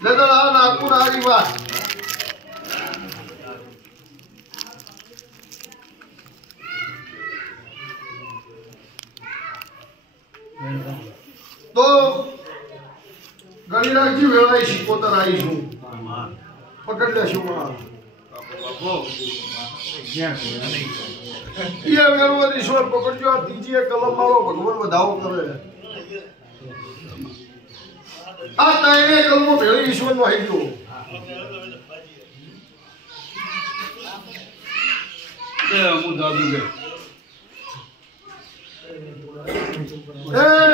લેતા નાખું નારી વાત તો ગણી રાખજી વેળાઈ શીખોતર આવીશું પકડ લેશું ઈશ્વર પકડજો આ ત્રીજી કલમ મારો ભગવાન વધાવો કરે આ તાઈને કલમો ભેળી ઈશ્વર નો આવી ગયો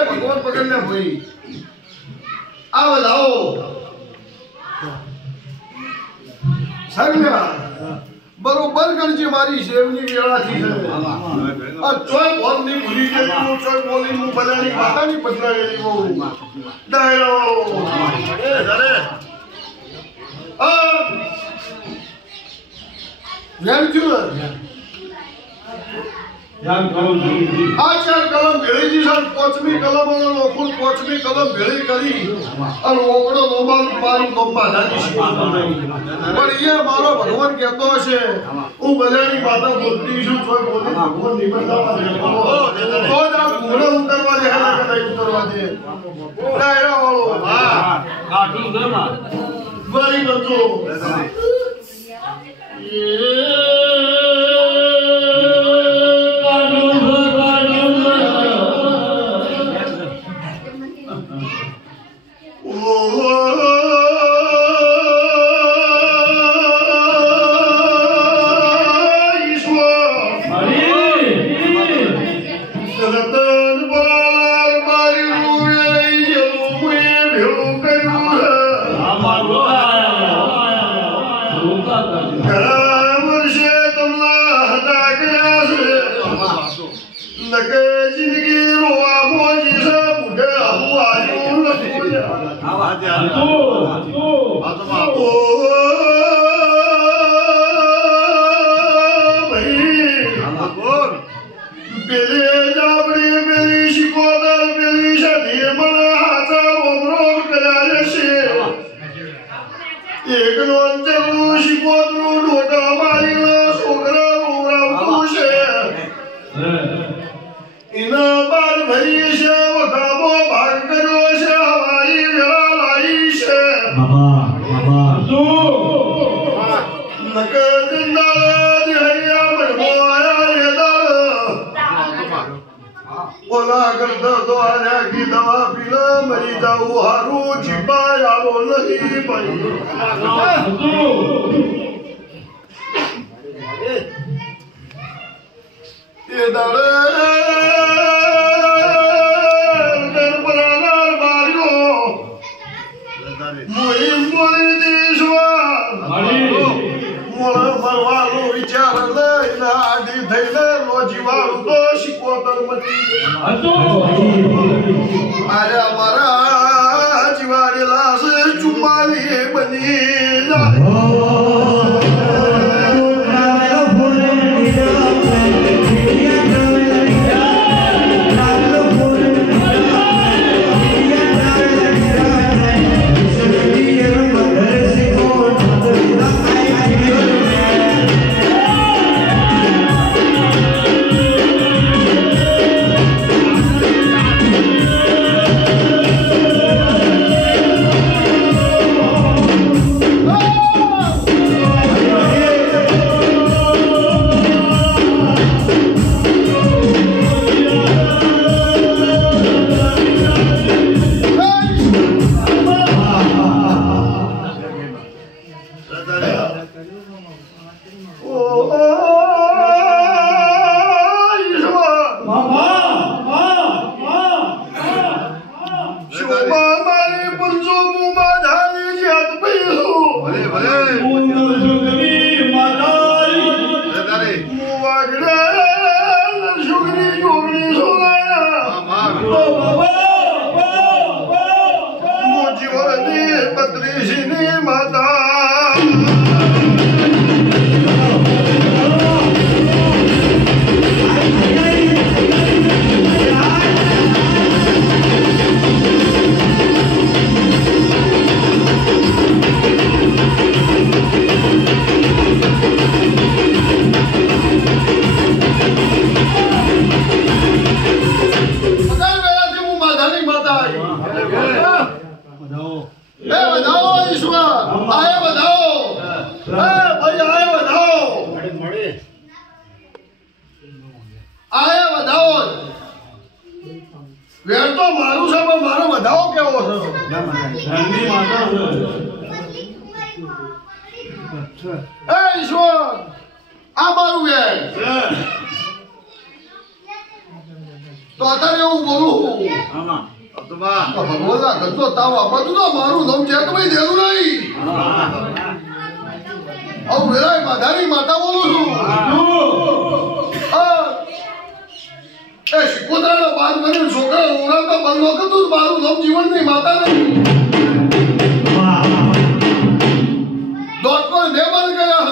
ભગવાન પકડ લે ભાઈ આ વધાવો સાહેબ બરોબર ગણજી મારી સેવની વેળાથી છે આ ચોય બોલ ની ભૂલી ગઈ હું ચોય બોલી હું બલાની માતાની પધરાવેલી બહુ ડાયરો અરે આ વેણજુ આ ચાર કલમ ભેળી જી સર પોચમી કલમ લોખુલ પોચમી કલમ ભેળી કરી અને ઓકડો લોબાન મારું ગમ્મા દાદી પણ એ મારો ભગવાન કહેતો હશે હું બધાની માતા બોલતી છું કોઈ બોલી ભગવાન નિબંધાવા દે તો જ આ ઘોડો ઉતરવા દે હા કદાચ ઉતરવા દે ડાયરા વાળો હા કાઠું ઘરમાં બરી બંધો એ વધાવો ઈશ્વર આયા વધાવો એ ભાઈ આયા વધાવો આયા વધાવો વેર તો મારું છે પણ મારો વધાવો કેવો છે ધનની માતા એ ઈશ્વર આ મારું વેર તો અત્યારે એવું બોલું ભગવાનના ગંદો તાવ આ બધું તો મારું નામ છે કે ભાઈ દેવું નહીં આવું વેરાય માધાની માતા બોલું છું એ શિકોતરાનો બાદ કરીને છોકરા ઉડાવતા બંધ વખતું મારું નામ જીવનની માતા નહીં દોટકોણ ને બંધ ગયા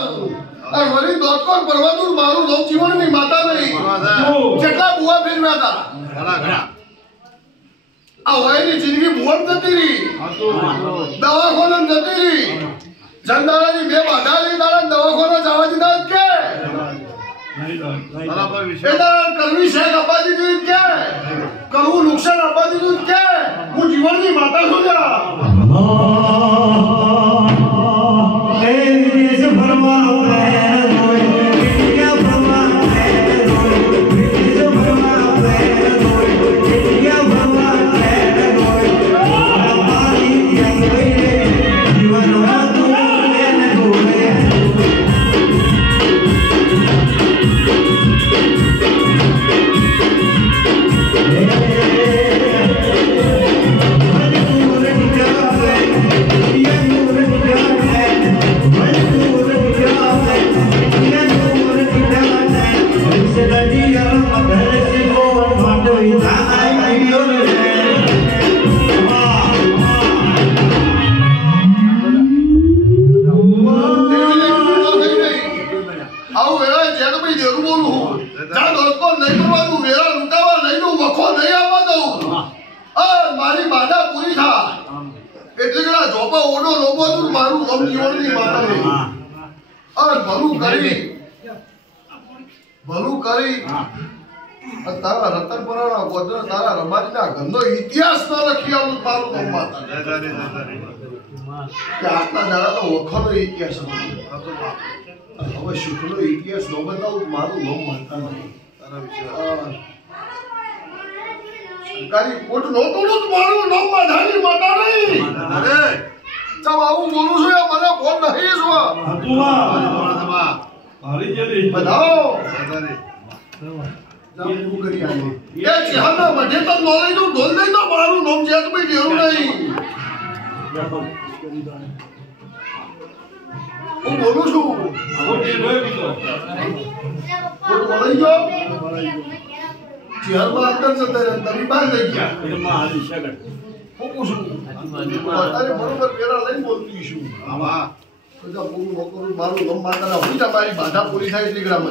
અને વળી દોટકોણ પરવાતું મારું નામ જીવનની માતા નહીં કેટલા બુઆ ફેરવ્યા હતા આ વયની જિંદગી ભુવન જતી રહી દવાખાને જતી રહી જંદારાની બે બાધાની તારા દવાખાને જવા દીધા કે કરવી શેક આપવા દીધું કે કરવું નુકસાન આપવા દીધું કે હું જીવનની માતા છું મારી બાધા પૂરી થાય એટલે કે જોપા ઓડો લોબો તું મારું નામ જીવનની માતા ભલું કરી તારા રતનપરાના ગોત્ર તારા રમાજીના ગંદો ઇતિહાસ ન લખી આવું તારું નામ માતા કે આટલા દાડા તો વખોનો ઇતિહાસ હવે શુક્રનો ઇતિહાસ ન બતાવું મારું નામ માતા નહીં સરકારી કોટ નહોતું મારું નામ માધાની માતા નહીં અરે ચાલ આવું બોલું છું મને ફોન નહીં છું બધાઓ મારું નામ છે તો ભાઈ દેવું નહીં હું બોલું છું બોલાઈ ગયો ચેરમાં અંદર જતા રહ્યા તમે બહાર લઈ ગયા હું પૂછું અત્યારે બરોબર પેલા લઈને બોલતી છું પૂરું નોકરું મારું નામ માતાના હોય મારી બાધા પૂરી થાય એટલી ગ્રામ